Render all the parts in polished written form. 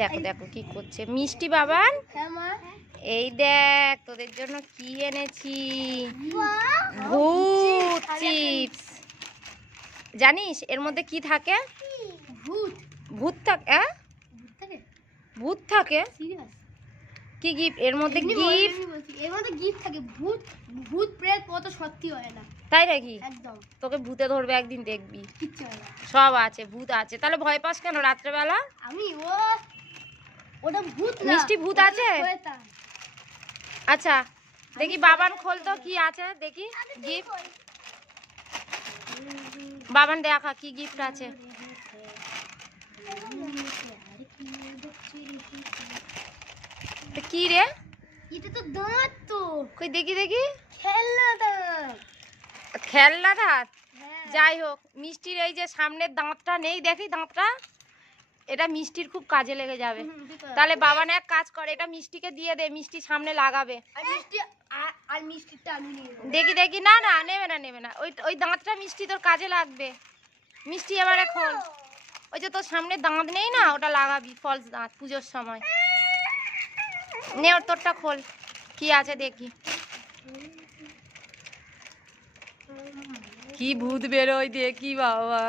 দেখো দেখো কি করছে মিষ্টি বাবান। এই দেখ তোদের জন্য কি এনেছি, ভূত চিপস। জানিস এর মধ্যে কি থাকে? ভূত থাকে। ভূত থাকে? কি গিফট এর মধ্যে? গিফট থাকে। ভূত ভূত প্রেত কত সত্যি হয় না, তাই নাকি? একদম। তোকে ভূতে ধরবে একদিন, দেখবি কিচ্ছু হয় না, সব আছে, ভূত আছে। তাহলে ভয় পাস কেন রাত্রেবেলা? আমি ওটা ভূত না, মিষ্টি ভূত আছে। আচ্ছা দেখি বাবান খোল তো কি আছে দেখি গিফট। বাবান দেখা কি গিফট আছে। কি রে? এটা তো দাঁত তো। কই দেখি দেখি। খেলনা দাঁত। খেলনা দাঁত? যাই হোক মিষ্টির এই যে সামনের দাঁতটা নেই, দেখি দাঁতটা। এটা মিষ্টির খুব কাজে লেগে যাবে। তাহলে বাবান এক কাজ করে, এটা মিষ্টিকে দিয়ে দে, মিষ্টি সামনে লাগাবে। আর মিষ্টিটা আমি নিয়ে নেব। দেখি দেখি। না না নেবে না, নেবে না। ওই দাঁতটা মিষ্টি তোর কাজে লাগবে। মিষ্টি এবারে খোল। ওই যে তোর সামনে দাঁত নেই না, ওটা লাগাবি, ফলস দাঁত, পুজোর সময়। নে ওর তোরটা খোল, কি আছে দেখি। কি ভূত বেরোয় দেখি বাবা।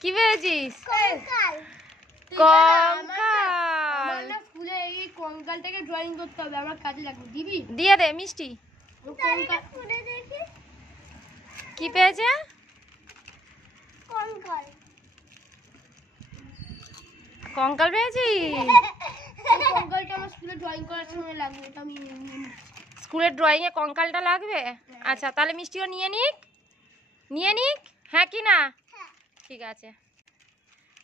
কি পেয়েছিস? কঙ্কাল। স্কুলে এই কঙ্কালটাকে ড্রয়িং করতে হবে, আমার কাজে লাগবে। দিবি? দিয়ে দে মিষ্টি। কি পেয়েছে? কঙ্কাল। কঙ্কাল পেয়েছিস? কঙ্কালটা আমার স্কুলে ড্রয়িং করার সময় লাগবে, এটা আমি স্কুলের ড্রয়িং এ কঙ্কালটা লাগবে? আচ্ছা তাহলে মিষ্টিও নিয়ে নিক, নিয়ে নিক। হ্যাঁ কি না? ঠিক আছে।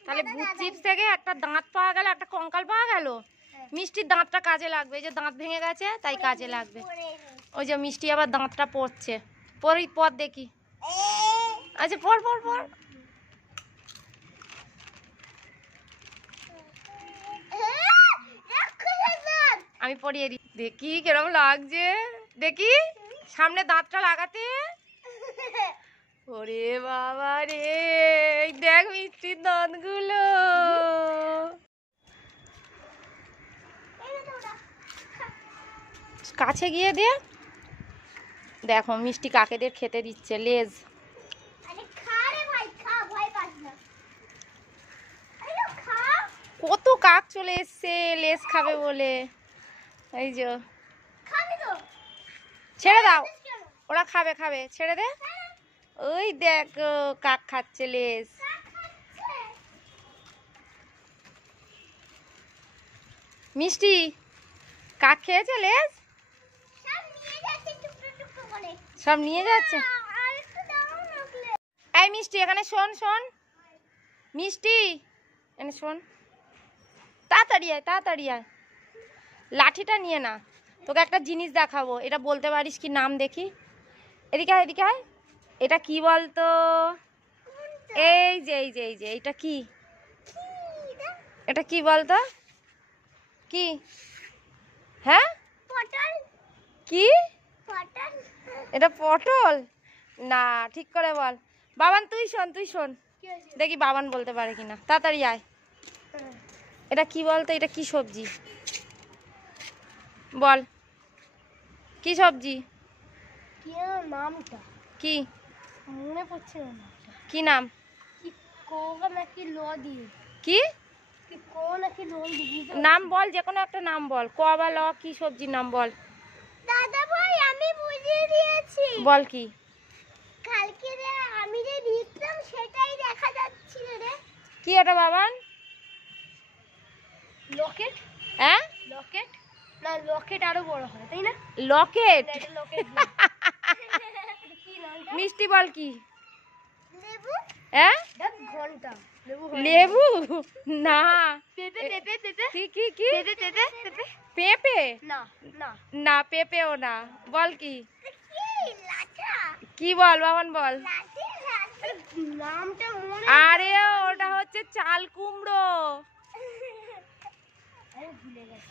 তাহলে ভূত চিপস থেকে একটা দাঁত পাওয়া গেল, একটা কঙ্কাল পাওয়া গেল। মিষ্টির দাঁতটা কাজে লাগবে, এই যে দাঁত ভেঙে গেছে তাই কাজে লাগবে। ওই যে মিষ্টি আবার দাঁতটা পড়ছে, পরই পর দেখি। আচ্ছা পর পর পর। আমি পরিয়ে দিই, দেখি কিরম লাগছে। দেখি সামনে দাঁতটা লাগাতে। ওরে বাবা রে, দেখ মিষ্টির দাঁতগুলো। কাছে গিয়ে দে। দেখো মিষ্টি কাকেদের খেতে দিচ্ছে লেজ। কত কাক চলে এসছে লেজ খাবে বলে। এই যে ছেড়ে দাও, ওরা খাবে খাবে, ছেড়ে দে। ওই দেখ কাক খাচ্ছে লেজ। মিষ্টি কাক খেয়েছে লেজ? সব নিয়ে যাচ্ছে। এই মিষ্টি এখানে শোন শোন, মিষ্টি এখানে শোন, তাড়াতাড়ি আয় তাড়াতাড়ি আয়। লাঠিটা নিয়ে না, তোকে একটা জিনিস দেখাবো, এটা বলতে পারিস কি নাম দেখি। এদিকে আয় এদিকে আয়। এটা কি বলতো? এই যে এই যে এই যে এটা কি? এটা কি বলতো? কি? হ্যাঁ পটল। কি? পটল। এটা পটল না, ঠিক করে বল। বাবান তুই শোন, তুই শোন দেখি বাবান বলতে পারে কিনা। তাড়াতাড়ি আয়। এটা কি বলতো? এটা কি সবজি বল, কি সবজি? কি নামটা? কি মনে পড়ছে না। কি নাম? কি কো নাকি ল দিয়ে? কি কি কো নাকি ল দিয়ে? নাম বল, যে কোনো একটা নাম বল। ক বা ল কি সবজির নাম বল। দাদা ভাই আমি বুঝিয়ে দিয়েছি। বল কি? কালকে রে আমি যে লিখলাম সেটাই দেখা যাচ্ছিল রে। কি এটা বাবান? লকেট। হ্যাঁ লকেট না, লকেট আরো বড় হয় তাই না? লকেট। এটা লকেট। কি নামটা? মিষ্টি বল কি? লেবু। হ্যাঁ ঘন্টা। লেবু না। পেঁপে পেঁপে পেঁপে। কি কি কি? পেঁপে পেঁপে পেঁপে। পেঁপে না না না, পেঁপেও না। বল কি? কি লাঠা? কি বল বাবান বল। লাঠি লাঠি নামটা মনে। আরে ওটা হচ্ছে চাল কুমড়ো। আরে ভুলে গেছি।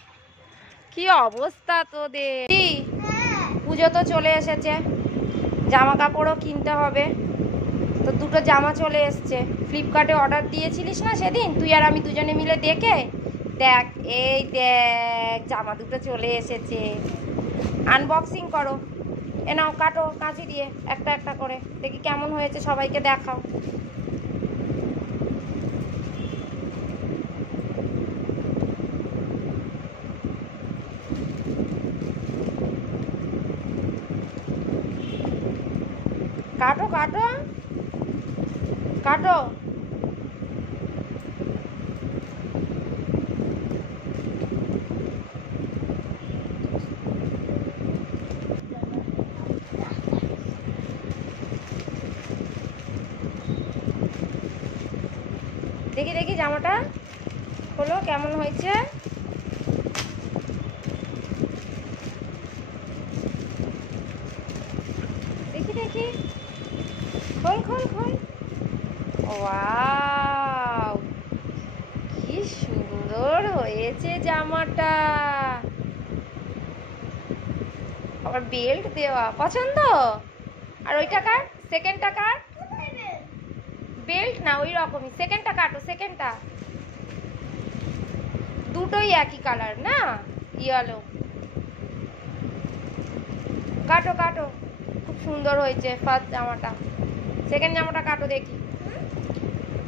কি অবস্থা তোদের। পুজো তো চলে এসেছে, জামা কাপড়ও কিনতে হবে। তো দুটো জামা চলে এসছে। ফ্লিপকার্টে অর্ডার দিয়েছিলিস না সেদিন, তুই আর আমি দুজনে মিলে দেখে দেখ, এই দেখ জামা দুটো চলে এসেছে। আনবক্সিং করো। এ নাও কাটো কাঁচি দিয়ে একটা একটা করে, দেখি কেমন হয়েছে, সবাইকে দেখাও। কাটো কাটো কাটো। দেখি দেখি জামাটা হলো কেমন হয়েছে। দেখি দেখি, খোল খোল খোল। ওয়াও, কি সুন্দর হয়েছে জামাটা। আবার বেল্ট দেওয়া, পছন্দ? আর ওই টাকার সেকেন্ড টাকার বেল্ট না ওই রকমই, সেকেন্ডটা কাটো, সেকেন্ডটা দুটোই একই কালার না, ইয়েলো। কাটো কাটো, খুব সুন্দর হয়েছে ফার্স্ট জামাটা। সেকেন্ড জামাটা কাটো দেখি,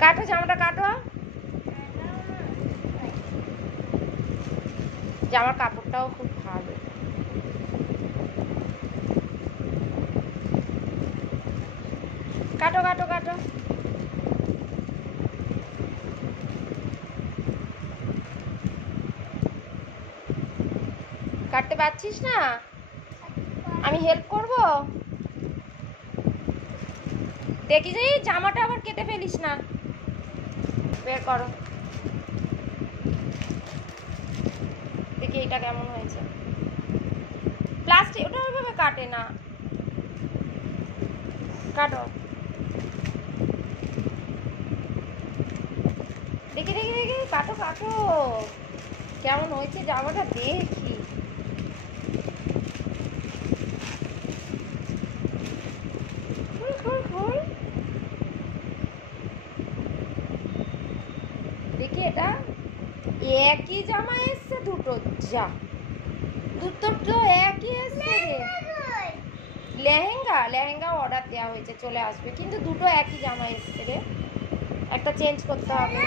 কাটো জামাটা কাটো। জামার কাপড়টাও খুব ভালো। কাটো কাটো কাটো। কাটতে পারছিস না? আমি হেল্প করব? দেখি যে জামাটা আবার কেটে ফেলিস না। বের করো দেখি এটা কেমন হয়েছে। প্লাস্টিক ওটা ওইভাবে কাটে না, কাটো। দেখি দেখি দেখি, কাটো কাটো, কেমন হয়েছে জামাটা দেখি। দেখি এটা একই জামা এসছে দুটো, যা দুটো তো একই এসছে রে। লেহেঙ্গা, লেহেঙ্গা অর্ডার দেওয়া হয়েছে, চলে আসবে, কিন্তু দুটো একই জামা এসছে রে, একটা চেঞ্জ করতে হবে।